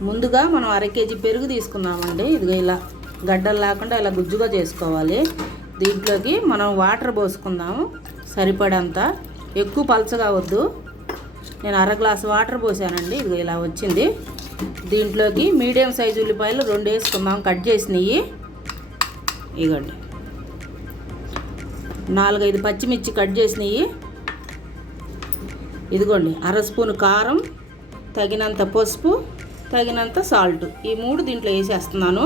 ముందుగా మనం అర కేజీ పెరుగు తీసుకున్నామండి ఇదిగో ఇలా గడ్డలు లేకుండా ఇలా గుజ్జుగా చేసుకోవాలి. దీంట్లోకి మనం వాటర్ పోసుకుందాము. సరిపడంత. ఎక్కువ పలచగా వద్దు. నేను అర గ్లాస్ వాటర్ పోసానండి. ఇదిగో ఇలా వచ్చింది. దీంట్లోకి మీడియం సైజు ఉల్లిపాయలు రెండు వేసుకుందాం. కట్ చేసినవి. ఇగోండి. నాలుగైదు పచ్చిమిర్చి కట్ చేసినవి. ఇదిగోండి. అర స్పూన్ కారం. తగినంత పసుపు. తగినంత సాల్ట్ ఈ మూడు దీంట్లో వేసేస్తున్నాను.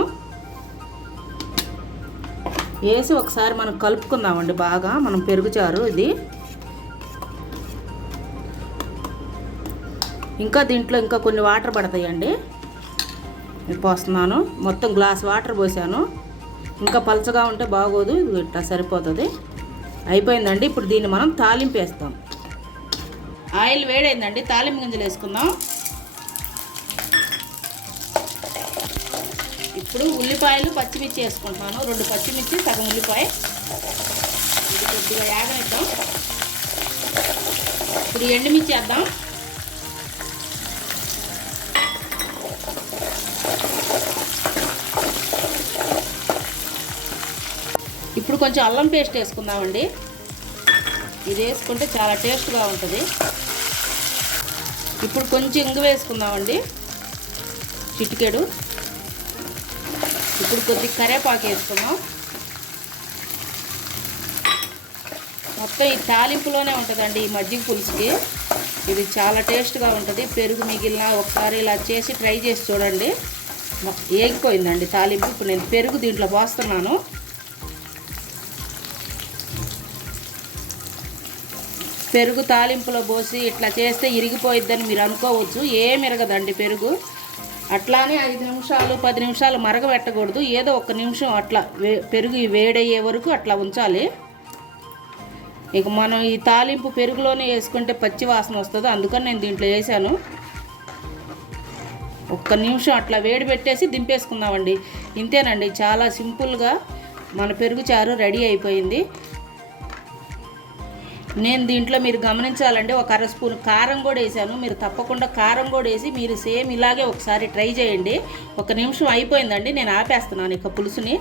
వేసి ఒకసారి మనం కలుపుకుందామండి బాగా. మనం పెరుగుచారు ఇది. ఇంకా దీంట్లో ఇంకా కొన్ని వాటర్ పడతాయండి. పోస్తున్నాను. మొత్తం గ్లాస్ వాటర్ పోసాను. ఇంకా పలచగా ఉంటే బాగోదు. ఇది ఇట్లా సరిపోతుంది. అయిపోయిందండి. ఇప్పుడు దీన్ని మనం తాలింపు వేస్తాం. ఆయిల్ వేడైందండి. తాలింపు గింజలు వేసుకుందాం. ఇప్పుడు ఉల్లిపాయలు పచ్చిమిర్చి వేసుకుంటున్నాను. రెండు పచ్చిమిర్చి సగం ఉల్లిపాయ. ఇది కొద్దిగా యాగనిద్దాం. ఇప్పుడు ఎండుమిర్చి వేద్దాం. ఇప్పుడు కొంచెం అల్లం పేస్ట్ వేసుకుందామండి. ఇది వేసుకుంటే చాలా టేస్ట్గా ఉంటుంది. ఇప్పుడు కొంచెం ఇంగు వేసుకుందామండి. చిటికెడు. ఇప్పుడు కొద్ది కరేపాకు వేసుకున్నాం మొత్తం ఈ తాలింపులోనే ఉంటుందండి ఈ మజ్జిగ పులుసుకి. ఇది చాలా టేస్ట్గా ఉంటుంది. పెరుగు మిగిలిన ఒకసారి ఇలా చేసి ట్రై చేసి చూడండి. ఏగిపోయిందండి తాలింపు. ఇప్పుడు నేను పెరుగు దీంట్లో పోస్తున్నాను. పెరుగు తాలింపులో పోసి ఇట్లా చేస్తే ఇరిగిపోయిద్దని మీరు అనుకోవచ్చు. ఏం ఇరగదండి పెరుగు. అట్లానే ఐదు నిమిషాలు పది నిమిషాలు మరగబెట్టకూడదు. ఏదో ఒక నిమిషం అట్లా వే పెరుగు వేడయ్యే వరకు అట్లా ఉంచాలి. ఇక మనం ఈ తాలింపు పెరుగులోనే వేసుకుంటే పచ్చి వాసన వస్తుంది. అందుకని నేను దీంట్లో వేసాను. ఒక్క నిమిషం అట్లా వేడి పెట్టేసి దింపేసుకుందామండి. ఇంతేనండి చాలా సింపుల్గా మన పెరుగు చారు రెడీ అయిపోయింది. నేను దీంట్లో మీరు గమనించాలంటే ఒక అర స్పూన్ కారం కూడా వేసాను. మీరు తప్పకుండా కారం కూడా వేసి మీరు సేమ్ ఇలాగే ఒకసారి ట్రై చేయండి. ఒక నిమిషం అయిపోయిందండి నేను ఆపేస్తున్నాను ఇక పులుసుని.